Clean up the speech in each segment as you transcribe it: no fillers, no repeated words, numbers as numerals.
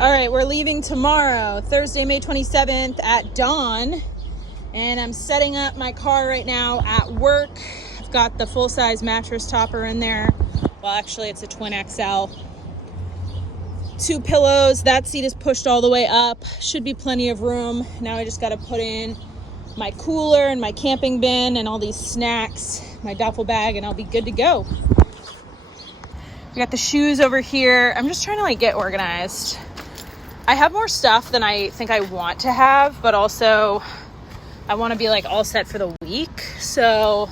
All right, we're leaving tomorrow, Thursday, May 27th at dawn. And I'm setting up my car right now at work. I've got the full-size mattress topper in there. Well, actually, it's a twin XL. 2 pillows. That seat is pushed all the way up. Should be plenty of room. Now I just got to put in my cooler and my camping bin and all these snacks, my duffel bag, and I'll be good to go. We got the shoes over here. I'm just trying to get organized. I have more stuff than I think I want to have, but also I want to be all set for the week. So,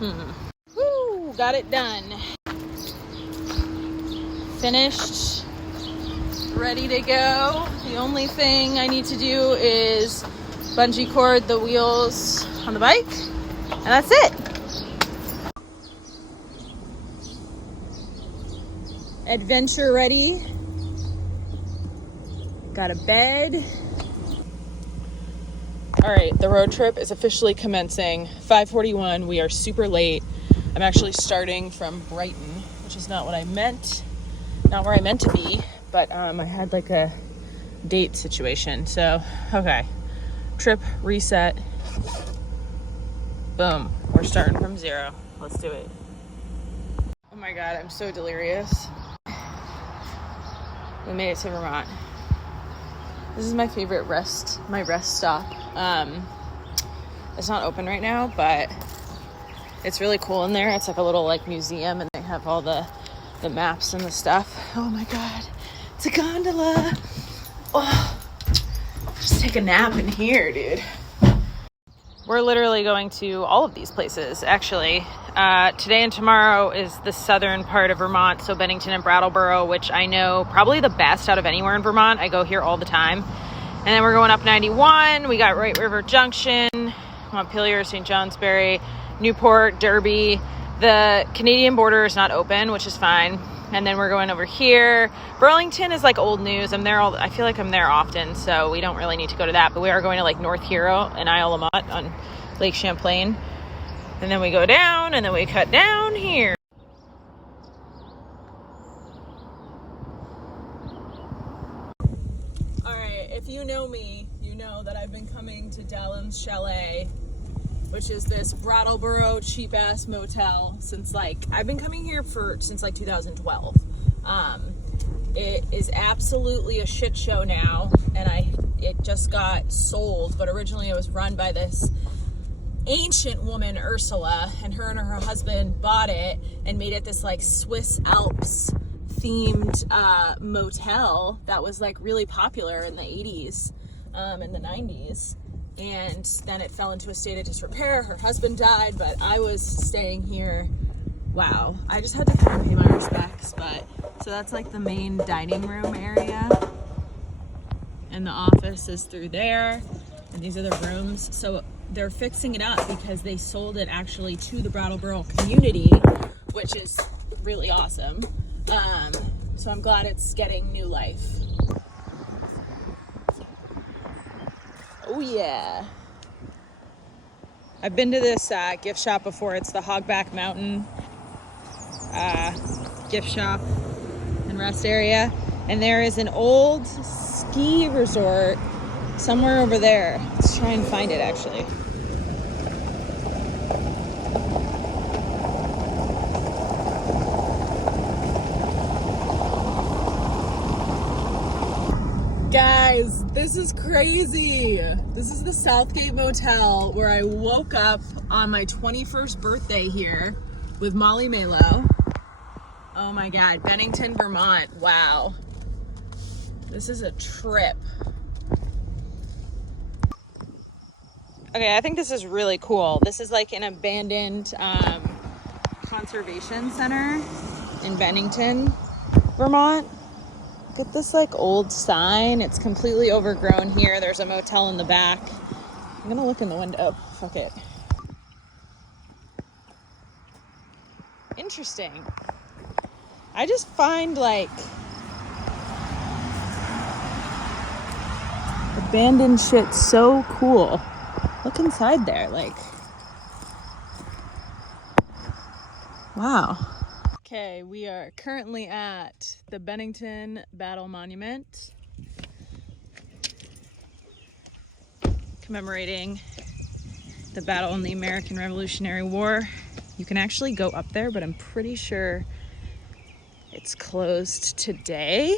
woo, got it done. Finished, ready to go. The only thing I need to do is bungee cord the wheels on the bike, and that's it. Adventure ready. Got a bed. All right, the road trip is officially commencing. 5:41, we are super late. I'm actually starting from Brighton, which is not what I meant, not where I meant to be, but I had a date situation. So, okay, trip reset. Boom, we're starting from 0. Let's do it. Oh my God, I'm so delirious. We made it to Vermont. This is my favorite rest stop. It's not open right now, but it's really cool in there. It's a little museum, and they have all the maps and the stuff. Oh my God, it's a gondola. Oh, just take a nap in here, dude. We're literally going to all of these places, actually. Today and tomorrow is the southern part of Vermont, so Bennington and Brattleboro, which I know probably the best out of anywhere in Vermont. I go here all the time. And then we're going up 91. We got Wright River Junction, Montpelier, St. Johnsbury, Newport, Derby. The Canadian border is not open, which is fine. And then we're going over here. Burlington is old news. I feel like I'm there often, so we don't really need to go to that. But we are going to North Hero and Isle La Motte on Lake Champlain. And then we go down, and then we cut down here. All right, if you know me, you know that I've been coming to Dallum's Chalet, which is this Brattleboro cheap-ass motel since I've been coming here since 2012. It is absolutely a shit show now, and it just got sold, but originally it was run by this ancient woman, Ursula, and her husband bought it and made it this Swiss Alps themed motel that was really popular in the 80s and the 90s. And then it fell into a state of disrepair. Her husband died, but I was staying here. Wow, I just had to come and pay my respects. But so that's the main dining room area, and the office is through there, and these are the rooms. So they're fixing it up because they sold it actually to the Brattleboro community, which is really awesome. So I'm glad it's getting new life. Oh yeah. I've been to this gift shop before. It's the Hogback Mountain gift shop and rest area. And there is an old ski resort somewhere over there. Let's try and find it actually. Guys, this is crazy. This is the Southgate Motel where I woke up on my 21st birthday here with Molly Malo. Oh my God, Bennington, Vermont. Wow. This is a trip. Okay, I think this is really cool. This is an abandoned conservation center in Bennington, Vermont. Look at this old sign. It's completely overgrown here. There's a motel in the back. I'm gonna look in the window. Fuck it. Interesting. I just find abandoned shit so cool. Look inside there, wow. Okay, we are currently at the Bennington Battle Monument, commemorating the battle in the American Revolutionary War. You can actually go up there, but I'm pretty sure it's closed today.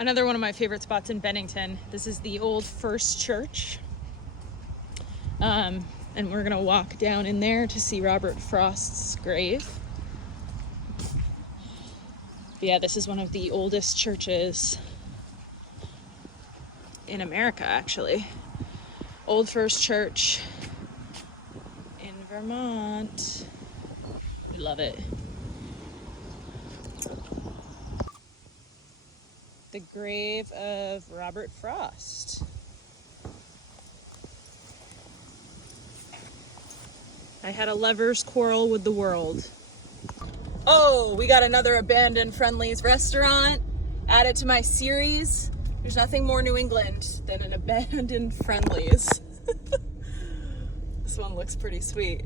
Another one of my favorite spots in Bennington. This is the old First Church. And we're gonna walk down in there to see Robert Frost's grave. But yeah, this is one of the oldest churches in America, actually. Old First Church in Vermont. We love it. The grave of Robert Frost. I had a lover's quarrel with the world. Oh, we got another abandoned Friendly's restaurant added to my series. There's nothing more New England than an abandoned Friendly's. This one looks pretty sweet.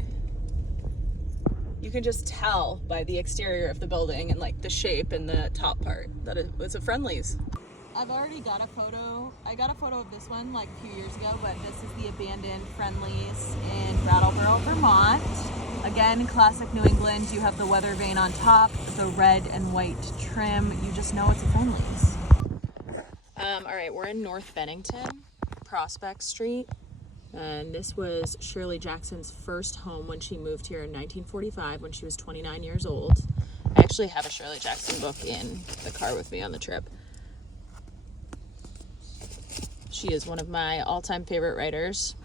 You can just tell by the exterior of the building and like the shape and the top part that it was a Friendly's. I've already got a photo. I got a photo of this one like a few years ago, but this is the abandoned Friendly's in Brattleboro, Vermont. Again, classic New England. You have the weather vane on top, the red and white trim. You just know it's a Friendly's. All right, we're in North Bennington, Prospect Street. And this was Shirley Jackson's first home when she moved here in 1945 when she was 29 years old. I actually have a Shirley Jackson book in the car with me on the trip. She is one of my all-time favorite writers,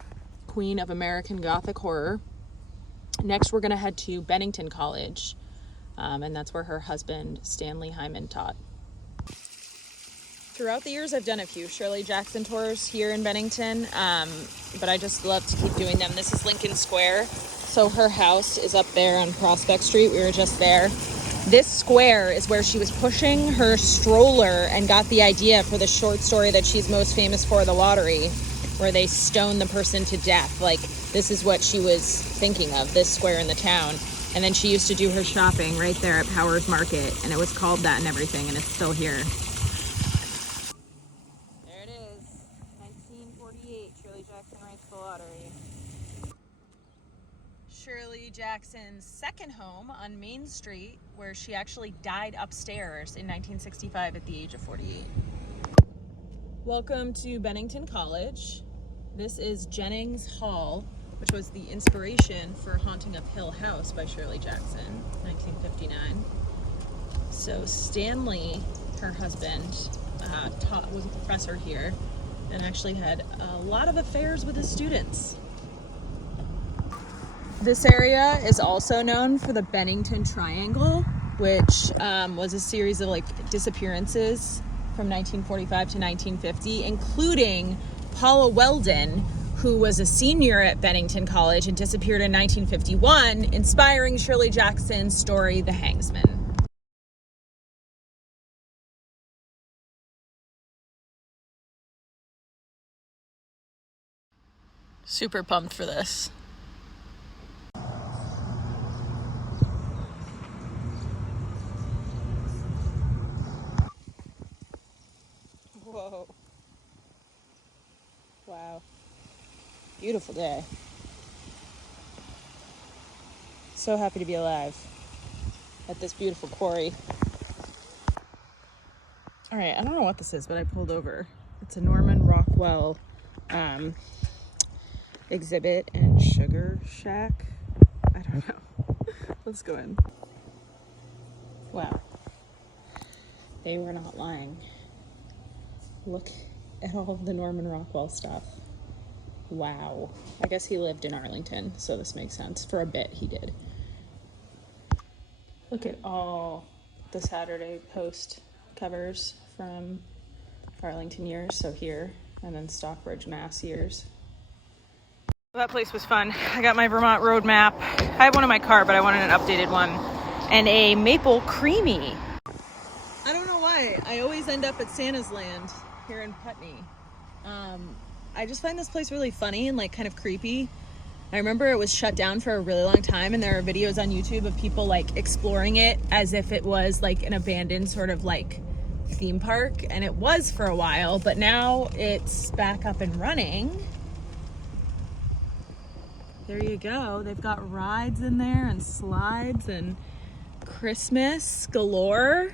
queen of American Gothic horror. Next, we're going to head to Bennington College, and that's where her husband, Stanley Hyman, taught. Throughout the years, I've done a few Shirley Jackson tours here in Bennington, but I just love to keep doing them. This is Lincoln Square. So her house is up there on Prospect Street. We were just there. This square is where she was pushing her stroller and got the idea for the short story that she's most famous for, The Lottery, where they stone the person to death. Like, this is what she was thinking of, this square in the town. And then she used to do her shopping right there at Powers Market, and it was called that and everything, and it's still here. 1948, Shirley Jackson writes The Lottery. Shirley Jackson's second home on Main Street, where she actually died upstairs in 1965 at the age of 48. Welcome to Bennington College. This is Jennings Hall, which was the inspiration for Haunting of Hill House by Shirley Jackson, 1959. So Stanley, her husband, was a professor here and actually had a lot of affairs with his students. This area is also known for the Bennington Triangle, which was a series of like disappearances from 1945 to 1950, including Paula Weldon, who was a senior at Bennington College and disappeared in 1951, inspiring Shirley Jackson's story, The Hangsman. Super pumped for this. Whoa. Wow. Beautiful day. So happy to be alive at this beautiful quarry. All right, I don't know what this is, but I pulled over. It's a Norman Rockwell exhibit and sugar shack. I don't know. Let's go in. Wow. They were not lying. Look at all of the Norman Rockwell stuff. Wow. I guess he lived in Arlington, so this makes sense. For a bit, he did. Look at all the Saturday Post covers from Arlington years, so here, and then Stockbridge, Mass years. That place was fun. I got my Vermont road map. I have one in my car, but I wanted an updated one. and a maple creamy. I don't know why. I always end up at Santa's Land here in Putney. I just find this place really funny and like kind of creepy. I remember it was shut down for a really long time, and there are videos on YouTube of people like exploring it as if it was like an abandoned sort of like theme park, and it was for a while, but now it's back up and running. There you go. They've got rides in there and slides and Christmas galore.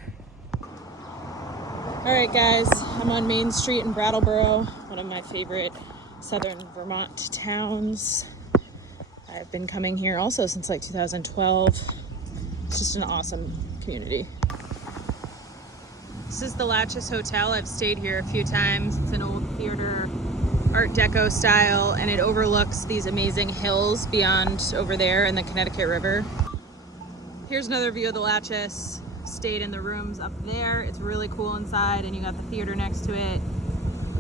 All right, guys, I'm on Main Street in Brattleboro, one of my favorite southern Vermont towns. I've been coming here also since like 2012. It's just an awesome community. This is the Latches Hotel. I've stayed here a few times. It's an old theater, Art Deco style, and it overlooks these amazing hills beyond over there and the Connecticut River. Here's another view of the Latches. Stayed in the rooms up there. It's really cool inside, and you got the theater next to it.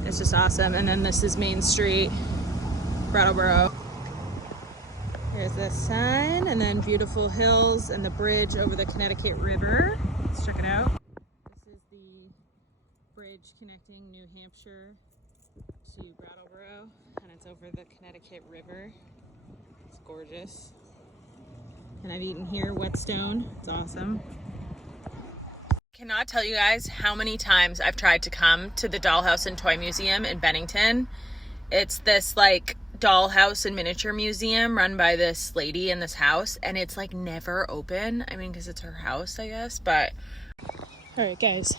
It's just awesome. And then this is Main Street, Brattleboro. Here's the sign, and then beautiful hills and the bridge over the Connecticut River. Let's check it out. This is the bridge connecting New Hampshire to Brattleboro, and it's over the Connecticut River. It's gorgeous. And I've eaten here, Whetstone. It's awesome. Cannot tell you guys how many times I've tried to come to the Dollhouse and Toy Museum in Bennington. It's this like dollhouse and miniature museum run by this lady in this house, and it's like never open. I mean, because it's her house, I guess, but. All right, guys,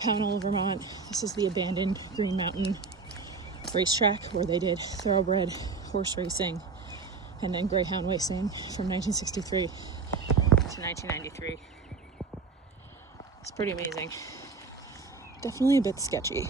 Pownell, Vermont. This is the abandoned Green Mountain Racetrack where they did thoroughbred horse racing and then greyhound racing from 1963 to 1993. It's pretty amazing. Definitely a bit sketchy.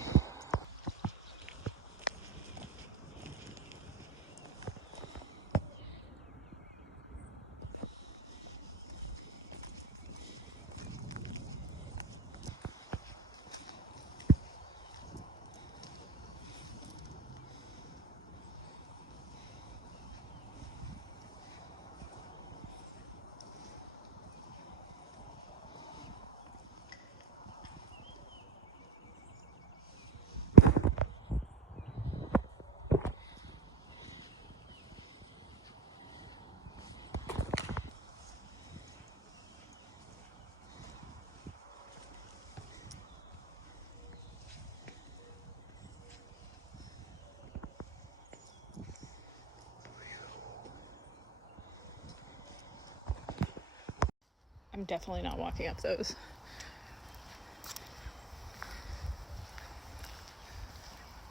I'm definitely not walking up those.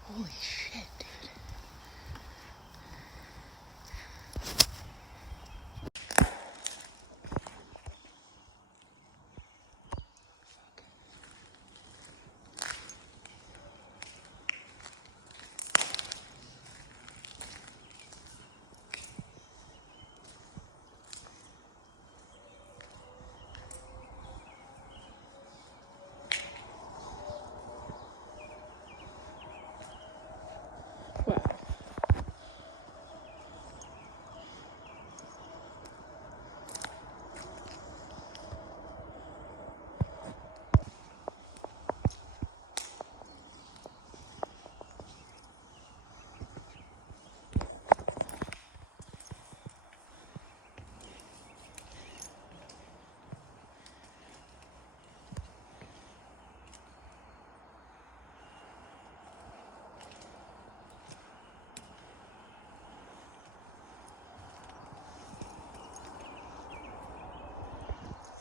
Holy shit, dude.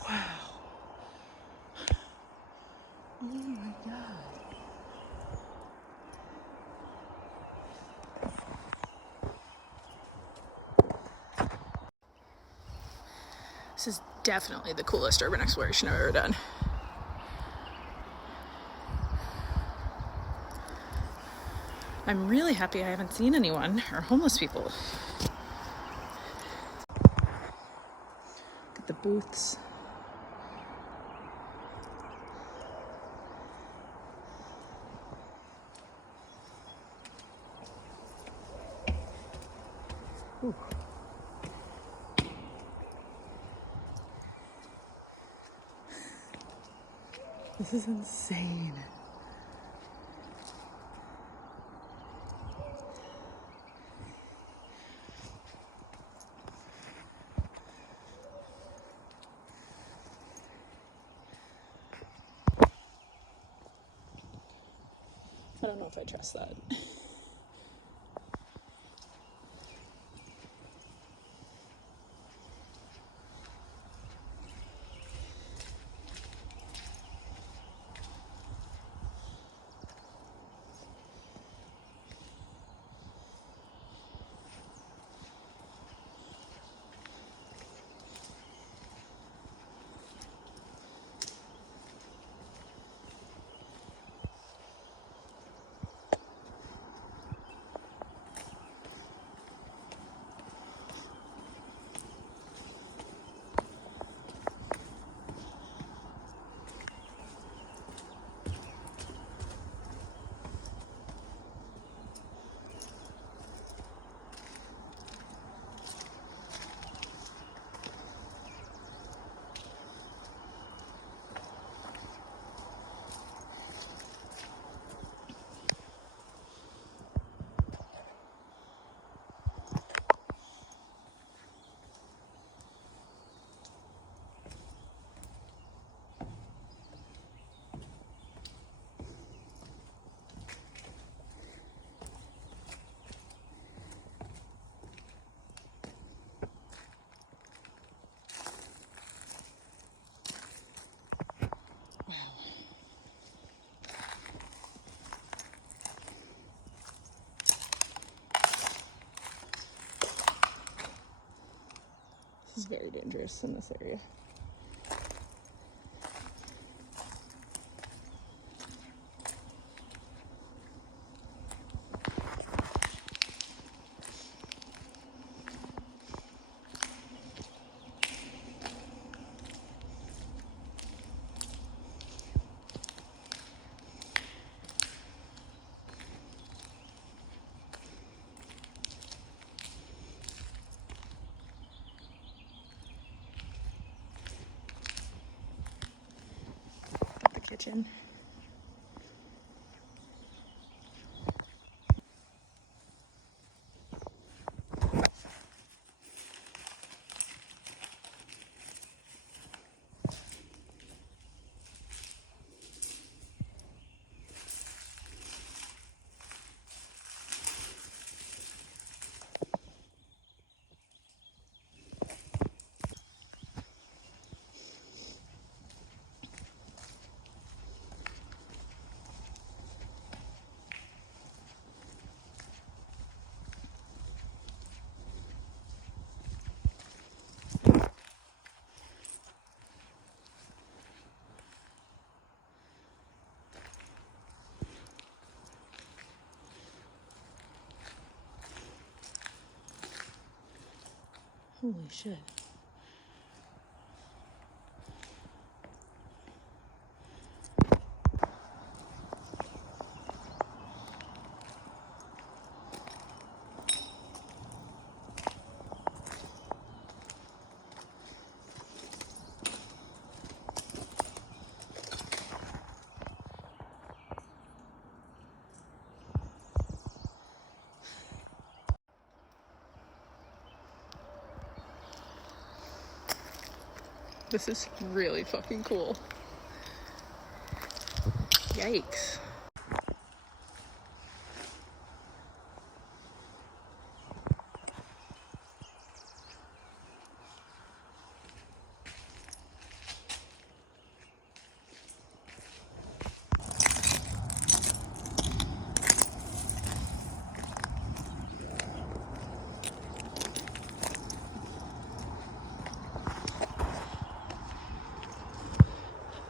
Wow. Oh my God. This is definitely the coolest urban exploration I've ever done. I'm really happy I haven't seen anyone or homeless people. Look at the booths. Ooh. This is insane. I don't know if I trust that. This is very dangerous in this area. Kitchen. Holy shit. This is really fucking cool. Yikes.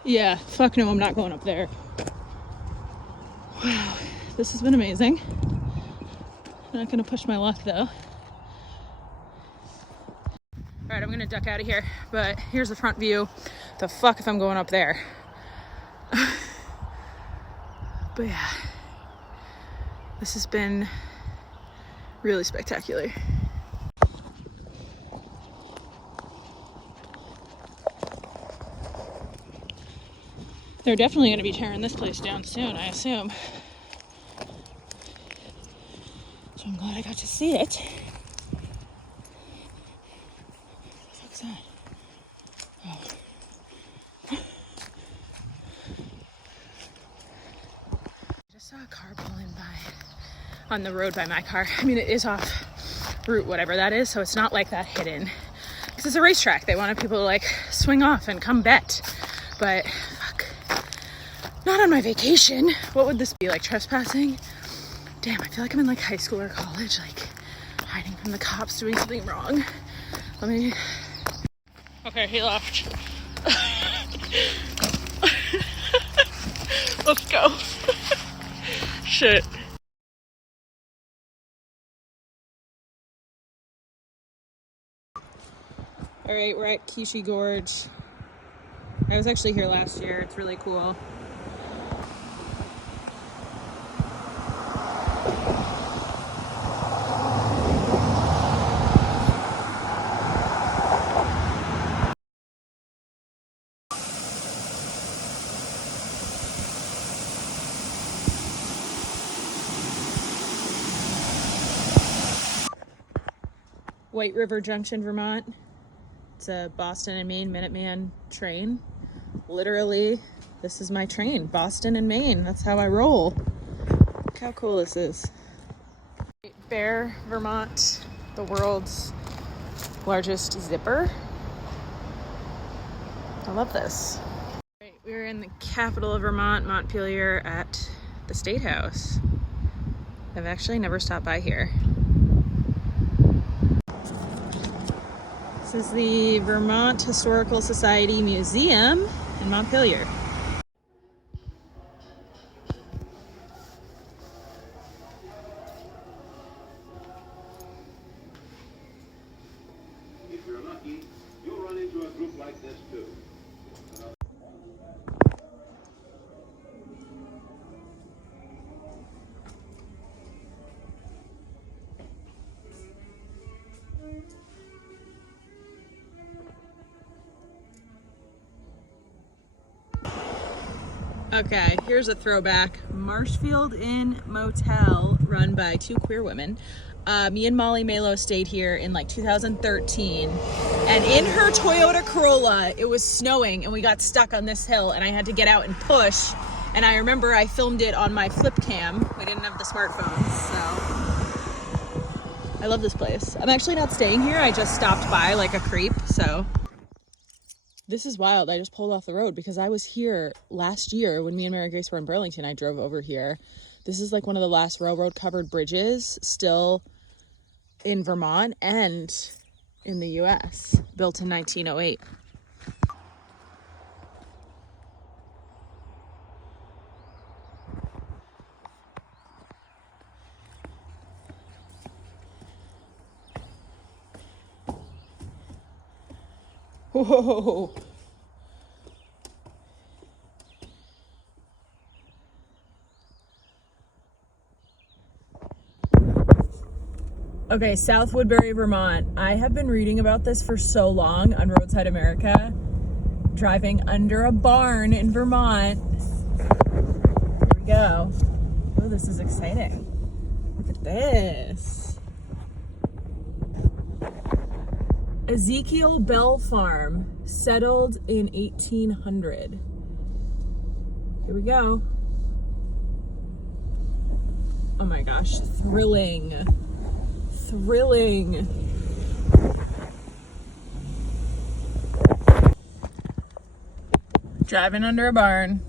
Yeah, fuck no, I'm not going up there. Wow, this has been amazing. I'm not gonna push my luck though. Alright, I'm gonna duck out of here, but here's the front view. The fuck if I'm going up there. But yeah, this has been really spectacular. They're definitely going to be tearing this place down soon, I assume. So I'm glad I got to see it. What the fuck's that? Oh. I just saw a car pulling by on the road by my car. I mean, it is off route, whatever that is, so it's not like that hidden. Because it's a racetrack. They wanted people to like swing off and come bet. But fuck. Not on my vacation. What would this be, like trespassing? Damn, I feel like I'm in like high school or college, like hiding from the cops doing something wrong. Let me... Okay, he left. Let's go. Shit. All right, we're at Kishi Gorge. I was actually here last year. It's really cool. White River Junction, Vermont. It's a Boston and Maine Minuteman train. Literally, this is my train, Boston and Maine. That's how I roll. Look how cool this is. Bear, Vermont, the world's largest zipper. I love this. All right, we're in the capital of Vermont, Montpelier, at the State House. I've actually never stopped by here. This is the Vermont Historical Society Museum in Montpelier. If you're lucky, you'll run into a group like this too. Okay, here's a throwback. Marshfield Inn Motel, run by two queer women. Me and Molly Malo stayed here in like 2013, and in her Toyota Corolla, it was snowing and we got stuck on this hill and I had to get out and push, and I remember I filmed it on my flip cam. We didn't have the smartphones, so I love this place. I'm actually not staying here, I just stopped by like a creep, so. This is wild. I just pulled off the road because I was here last year when me and Mary Grace were in Burlington. I drove over here. This is like one of the last railroad covered bridges still in Vermont and in the US, built in 1908. Whoa. Okay, South Woodbury, Vermont. I have been reading about this for so long on Roadside America. Driving under a barn in Vermont. Here we go. Oh, this is exciting. Look at this. Ezekiel Bell Farm, settled in 1800. Here we go. Oh my gosh, thrilling. Thrilling. Driving under a barn.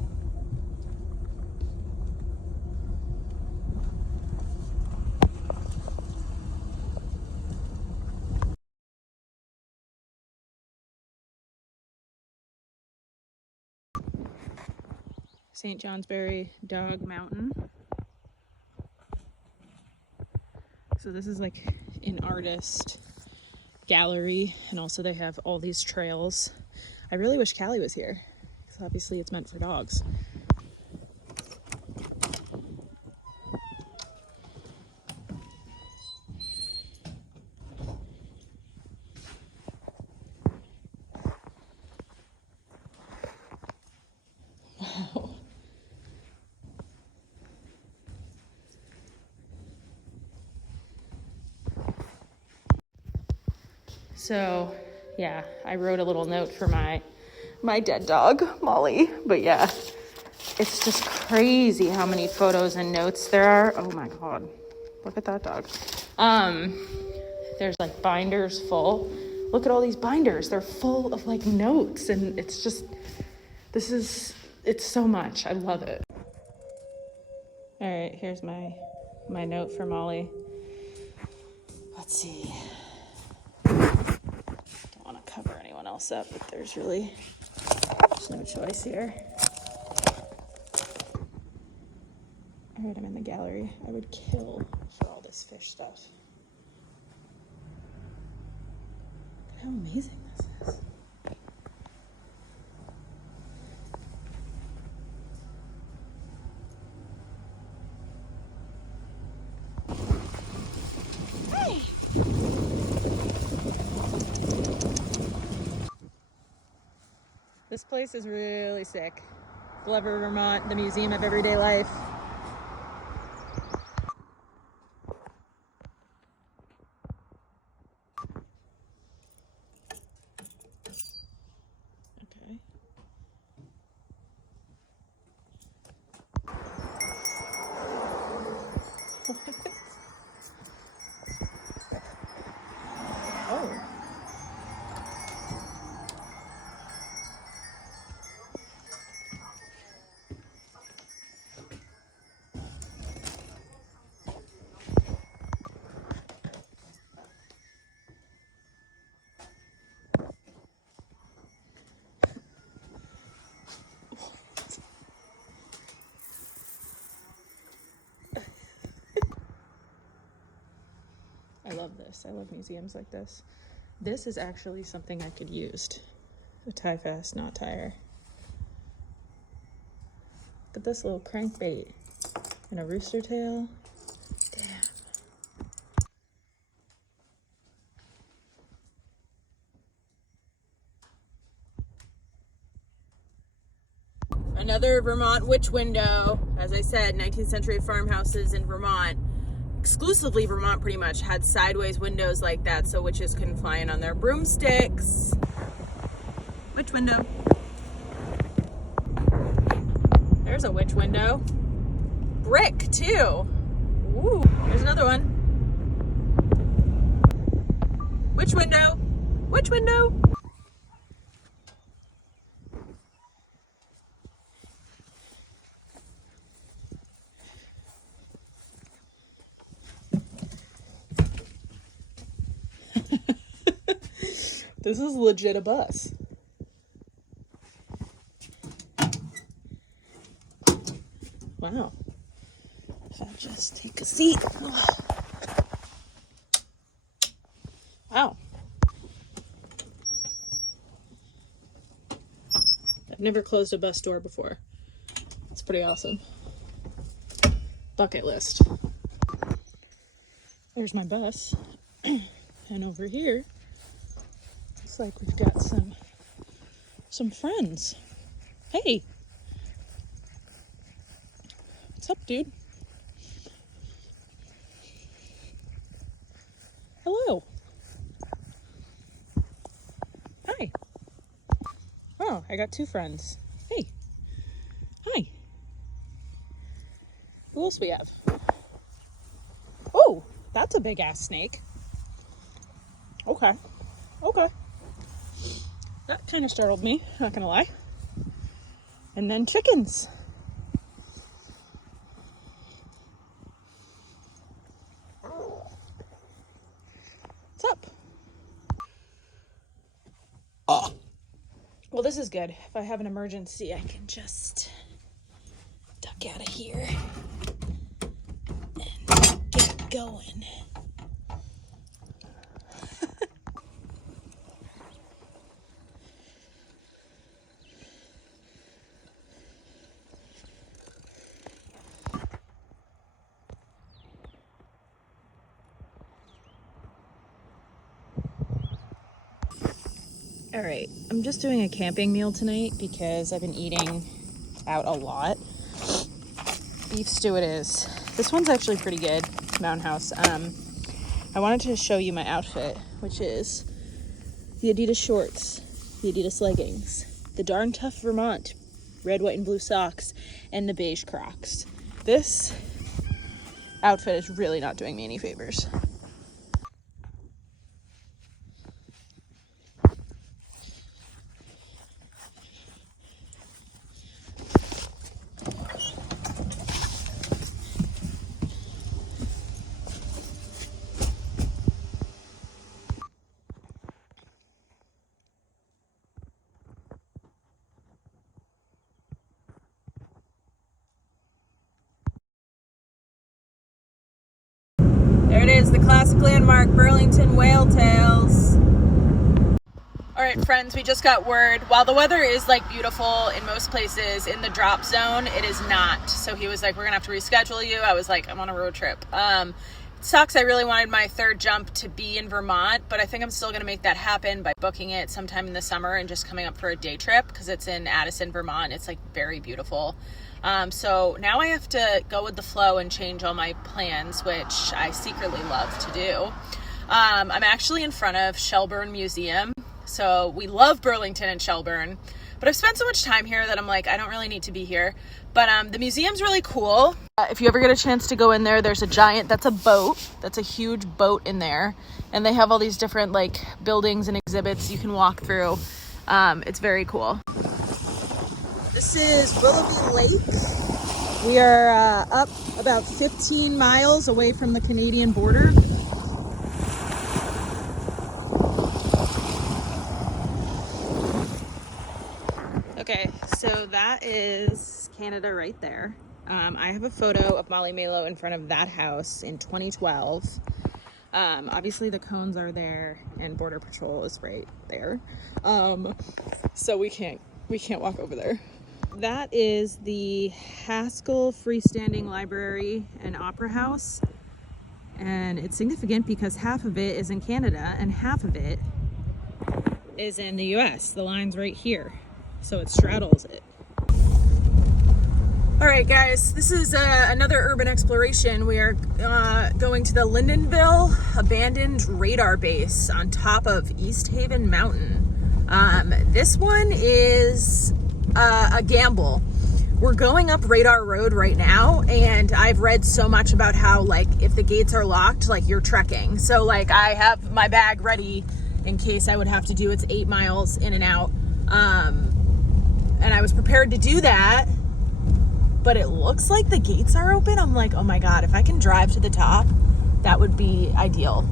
St. Johnsbury Dog Mountain. So this is like an artist gallery, and also they have all these trails. I really wish Callie was here, because obviously it's meant for dogs. Wow. So yeah, I wrote a little note for my dead dog, Molly. But yeah, it's just crazy how many photos and notes there are. Oh my God, look at that dog. There's like binders full. Look at all these binders. They're full of like notes, and it's just, it's so much. I love it. All right, here's my note for Molly. Let's see. Don't want to cover anyone else up, but there's no choice here. All right, I'm in the gallery. I would kill for all this fish stuff. Look at how amazing this is. Hey! This place is really sick. Glover, Vermont, the Museum of Everyday Life. Okay. Oh. I love this. I love museums like this. This is actually something I could use. A tie fast knot tire. Look at this little crankbait and a rooster tail. Damn. Another Vermont witch window. As I said, 19th century farmhouses in Vermont, exclusively Vermont pretty much, had sideways windows like that so witches couldn't fly in on their broomsticks. Witch window. There's a witch window. Brick too. Ooh, there's another one. Witch window. Witch window. This is legit a bus. Wow. If I just take a seat. Oh. Wow. I've never closed a bus door before. It's pretty awesome. Bucket list. There's my bus. And over here, looks like we've got some friends. Hey. What's up, dude? Hello. Hi. Oh, I got two friends. Hey. Hi. Who else we have? Oh, that's a big ass snake. Okay. Okay. That kind of startled me, not gonna lie. And then chickens. What's up? Well, this is good. If I have an emergency, I can just duck out of here and get going. All right, I'm just doing a camping meal tonight because I've been eating out a lot. Beef stew it is. This one's actually pretty good, Mountain House. I wanted to show you my outfit, which is the Adidas shorts, the Adidas leggings, the Darn Tough Vermont red, white, and blue socks, and the beige Crocs. This outfit is really not doing me any favors. There it is, the classic landmark, Burlington Whale Tails. All right, friends, we just got word. While the weather is like beautiful in most places, in the drop zone, it is not. So he was like, we're gonna have to reschedule you. I was like, I'm on a road trip. It sucks. I really wanted my third jump to be in Vermont, but I think I'm still gonna make that happen by booking it sometime in the summer and just coming up for a day trip because it's in Addison, Vermont. It's like very beautiful. So now I have to go with the flow and change all my plans, which I secretly love to do. I'm actually in front of Shelburne Museum. So we love Burlington and Shelburne, but I've spent so much time here that I'm like, I don't really need to be here. But the museum's really cool. If you ever get a chance to go in there, there's a giant, that's a boat. That's a huge boat in there. And they have all these different like buildings and exhibits you can walk through. It's very cool. This is Willoughby Lake. We are up about 15 miles away from the Canadian border. Okay, so that is Canada right there. I have a photo of Molly Malo in front of that house in 2012. Obviously the cones are there and Border Patrol is right there. So we can't walk over there. That is the Haskell Freestanding Library and Opera House. And it's significant because half of it is in Canada and half of it is in the US. The line's right here. So it straddles it. All right, guys, this is another urban exploration. We are going to the Lyndonville abandoned radar base on top of East Haven Mountain. This one is a gamble. We're going up Radar Road right now, and I've read so much about how, like, if the gates are locked, like, you're trekking. So, like, I have my bag ready in case I would have to do it's 8 miles in and out. And I was prepared to do that, but it looks like the gates are open. I'm like, oh my God, if I can drive to the top, that would be ideal.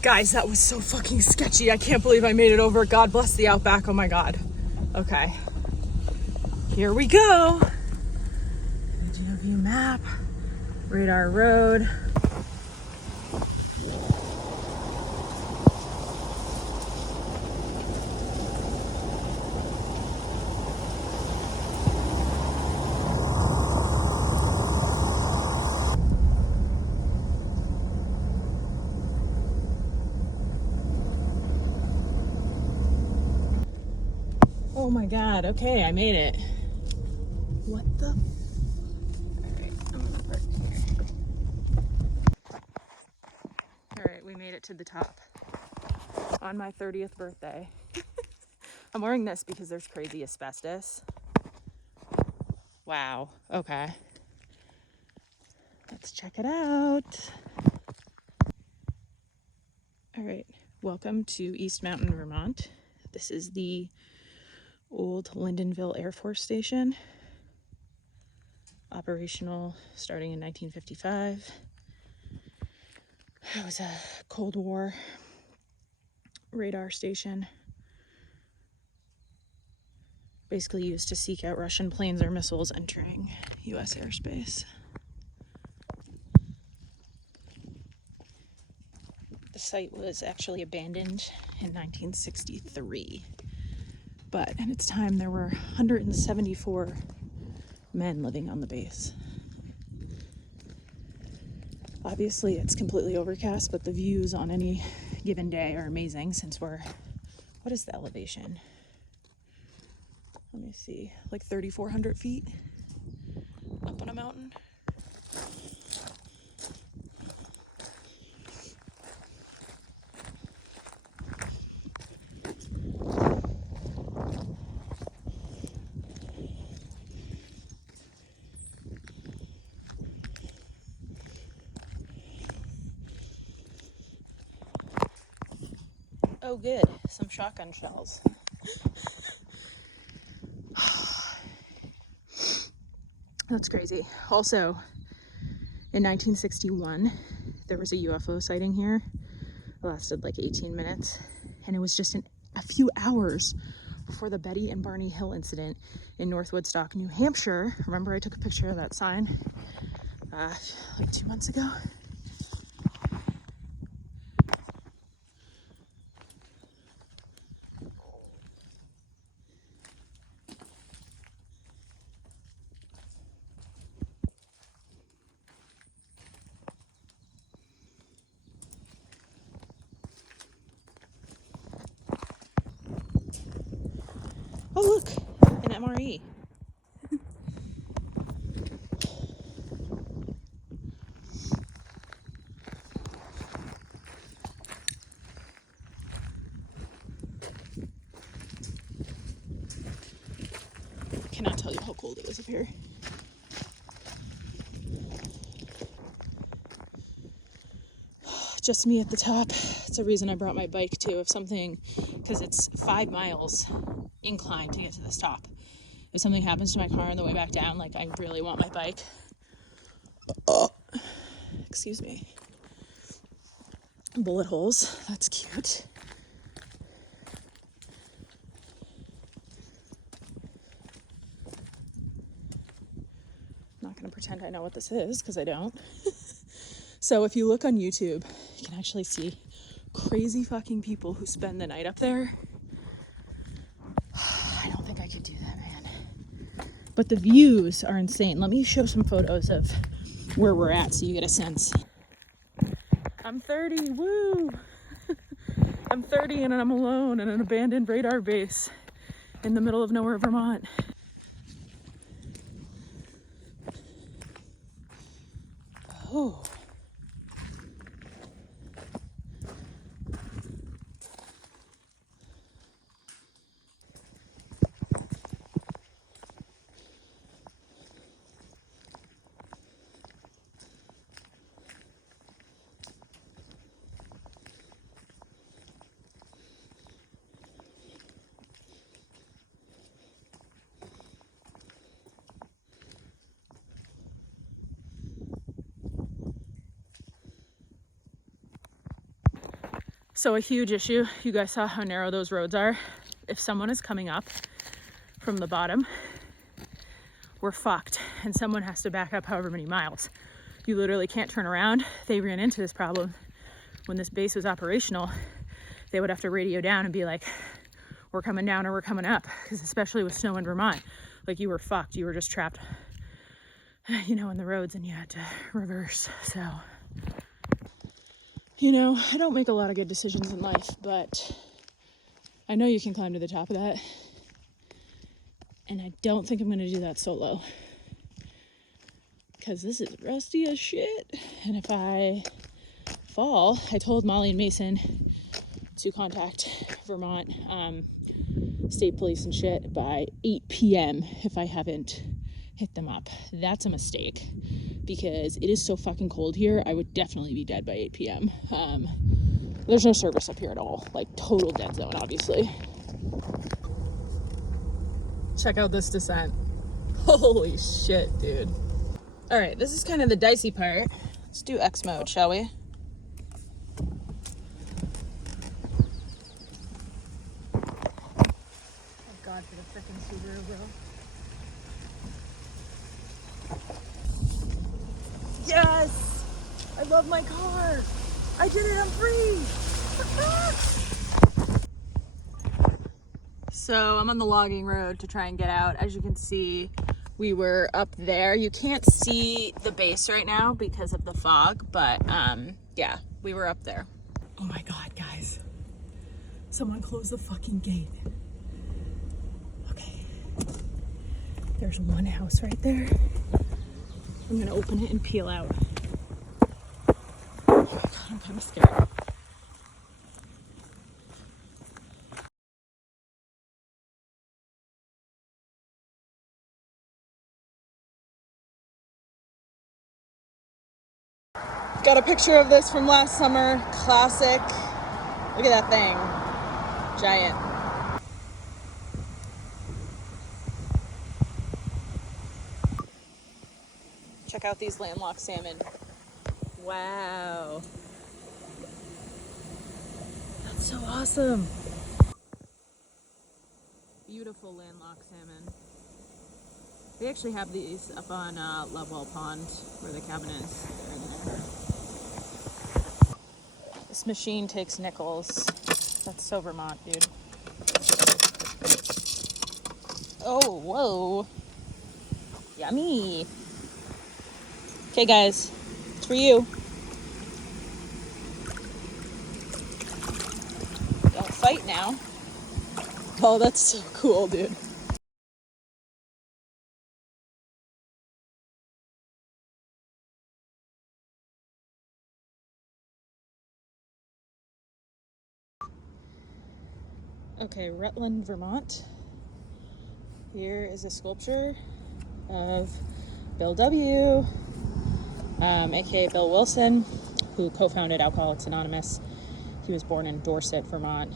Guys, that was so fucking sketchy. I can't believe I made it over. God bless the Outback. Oh my God. Okay. Here we go. GeoView map, Radar Road. Oh my God, okay, I made it. What the? Alright, I'm gonna park here. Alright, we made it to the top on my 30th birthday. I'm wearing this because there's crazy asbestos. Wow, okay. Let's check it out. Alright, welcome to East Mountain, Vermont. This is the old Lyndonville Air Force Station. Operational starting in 1955. It was a Cold War radar station. Basically used to seek out Russian planes or missiles entering US airspace. The site was actually abandoned in 1963. But at its time, there were 174 men living on the base. Obviously, it's completely overcast, but the views on any given day are amazing since we're, what is the elevation? Let me see, like 3,400 feet up on a mountain. Oh, good. Some shotgun shells. That's crazy. Also, in 1961, there was a UFO sighting here. It lasted like 18 minutes, and it was just a few hours before the Betty and Barney Hill incident in North Woodstock, New Hampshire. Remember I took a picture of that sign like 2 months ago? Oh, look, an MRE. Cannot tell you how cold it is up here. Just me at the top. It's a reason I brought my bike too, if something, because it's 5 miles incline to get to this top. If something happens to my car on the way back down, like, I really want my bike. Oh, excuse me. Bullet holes, that's cute. I'm not gonna pretend I know what this is, because I don't. So if you look on YouTube, you can actually see crazy fucking people who spend the night up there. I don't think I could do that, man. But the views are insane. Let me show some photos of where we're at so you get a sense. I'm 30, woo! I'm 30 and I'm alone in an abandoned radar base in the middle of nowhere, Vermont. Oh. So a huge issue, you guys saw how narrow those roads are. If someone is coming up from the bottom, we're fucked, and someone has to back up however many miles. You literally can't turn around. They ran into this problem when this base was operational. They would have to radio down and be like, we're coming down or we're coming up, because especially with snow in Vermont, like, you were fucked. You were just trapped, you know, in the roads, and you had to reverse. So, you know, I don't make a lot of good decisions in life, but I know you can climb to the top of that. And I don't think I'm going to do that solo, because this is rusty as shit. And if I fall, I told Molly and Mason to contact Vermont state police and shit by 8 p.m. if I haven't hit them up. That's a mistake, because it is so fucking cold here. I would definitely be dead by 8 p.m. There's no service up here at all. Like, total dead zone, obviously. Check out this descent. Holy shit, dude. All right, this is kind of the dicey part. Let's do X mode, shall we? Thank God for the frickin' Subaru, bro. Yes! I love my car! I did it, I'm free! So I'm on the logging road to try and get out. As you can see, we were up there. You can't see the base right now because of the fog, but yeah, we were up there. Oh my God, guys. Someone close the fucking gate. Okay. There's one house right there. I'm gonna open it and peel out. Oh my God, I'm kind of scared. Got a picture of this from last summer. Classic. Look at that thing. Giant. Check out these landlocked salmon. Wow. That's so awesome. Beautiful landlocked salmon. They actually have these up on Lovewell Pond where the cabin is. They're in there. This machine takes nickels. That's so Vermont, dude. Oh, whoa. Yummy. Okay, guys, it's for you. Don't fight now. Oh, that's so cool, dude. Okay, Rutland, Vermont. Here is a sculpture of Bill W., aka Bill Wilson, who co-founded Alcoholics Anonymous. He was born in Dorset, Vermont.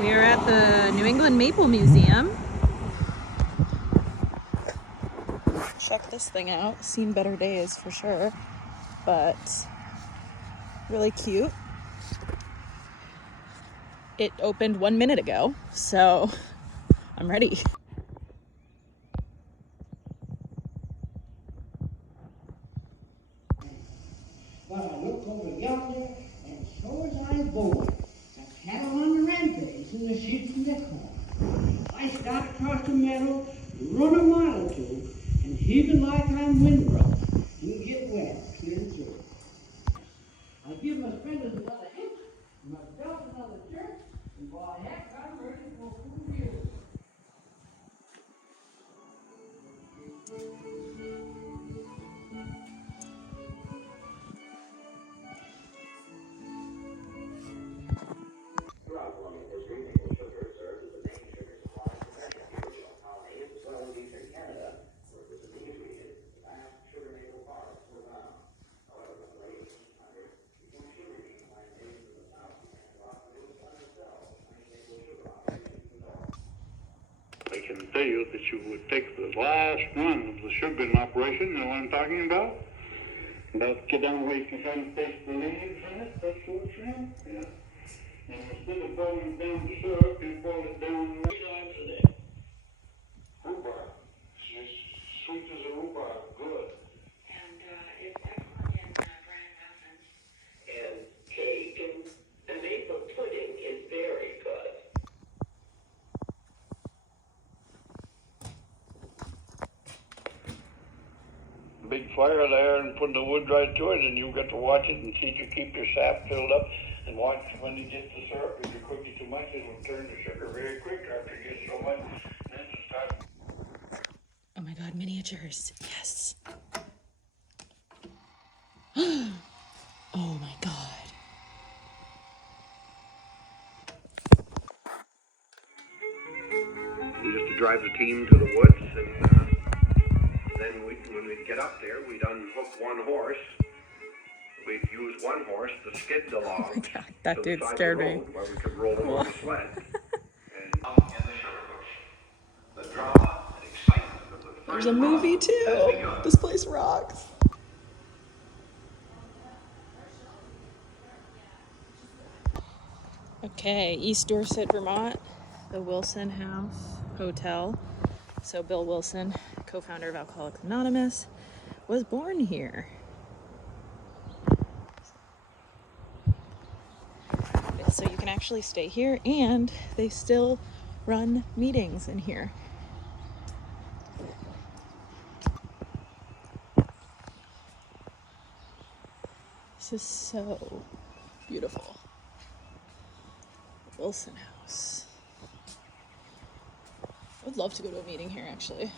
We are at the New England Maple Museum. Check this thing out. Seen better days for sure, but really cute. It opened 1 minute ago, so I'm ready. But I look over yonder, and so as I board, the cattle on the rampage and the sheep in the corn. I start across the meadow, run a mile or two, and heave it like I'm windbroke, and get wet clear through. I give my spindles another hit, and my belt another jerk, and by heck, I'm ready for full view. I can tell you that you would take the last one of the sugaring operation, you know what I'm talking about? About get down where you can kind of taste the leaves in it, that's what it's in. Yeah. And instead of boiling it down to syrup, you boil it down 3 times a day. Rhubarb. Sweet as a rhubarb, good. And it's excellent in Grand Mountain. And cake and maple pudding is very good. Big fire there and put the wood right to it, and you get to watch it and keep your sap filled up and watch when you get the syrup. If you cook it too much, it'll turn to sugar very quick after you get so much. Then it starts. Oh my God, miniatures. Yes. Oh my God. We used to drive the team to the woods, and then when we'd get up there, we'd unhook one horse. We'd use one horse to skid the logs Oh my God, that to dude the side scared of the me. road where we could roll them on the sled. And The drama and excitement of the There's first a movie run too. has begun. This place rocks. Okay, East Dorset, Vermont, the Wilson House Hotel. So Bill Wilson, co-founder of Alcoholics Anonymous, was born here. So you can actually stay here, and they still run meetings in here. This is so beautiful. Wilson House. I would love to go to a meeting here, actually.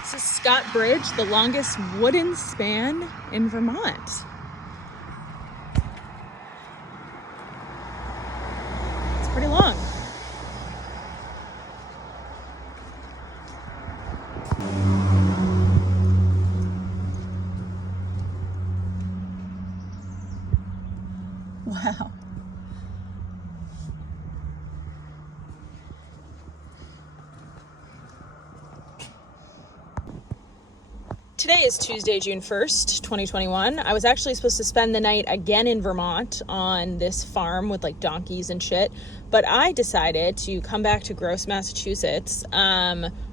This is Scott Bridge, the longest wooden span in Vermont. It's pretty long. Wow. Today is Tuesday, June 1st, 2021. I was actually supposed to spend the night again in Vermont on this farm with like donkeys and shit, but I decided to come back to Gross, Massachusetts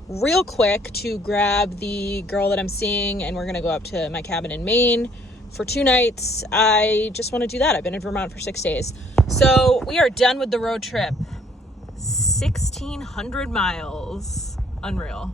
real quick to grab the girl that I'm seeing, and we're gonna go up to my cabin in Maine for 2 nights. I just want to do that. I've been in Vermont for 6 days. So we are done with the road trip. 1,600 miles. Unreal.